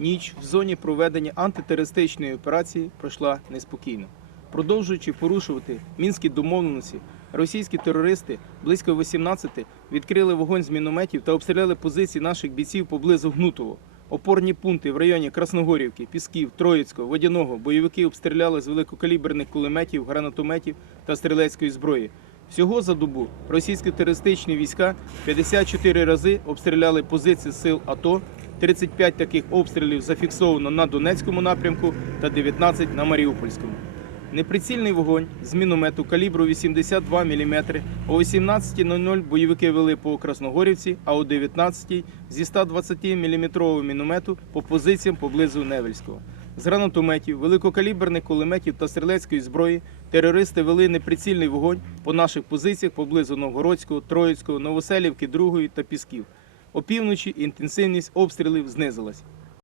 Ніч в зоні проведення антитерористичної операції пройшла неспокійно. Продовжуючи порушувати мінські домовленості, російські терористи близько 18 відкрили вогонь з мінометів та обстріляли позиції наших бійців поблизу Гнутово. Опорні пункти в районі Красногорівки, Пісків, Троїцького, Водяного бойовики обстріляли з великокаліберних кулеметів, гранатометів та стрілецької зброї. Всього за добу російські терористичні війська 54 рази обстріляли позиції сил АТО, 35 таких обстрілів зафіксовано на Донецькому напрямку та 19 на Маріупольському. Неприцільний вогонь з міномету калібру 82 мм о 18.00 бойовики вели по Красногорівці, а о 19.00 зі 120 мм міномету по позиціям поблизу Невельського. З гранатометів, великокаліберних кулеметів та стрілецької зброї терористи вели неприцільний вогонь по наших позиціях поблизу Новгородського, Троїцького, Новоселівки, Другої та Пісків. Опівночі інтенсивність обстрілів знизилась.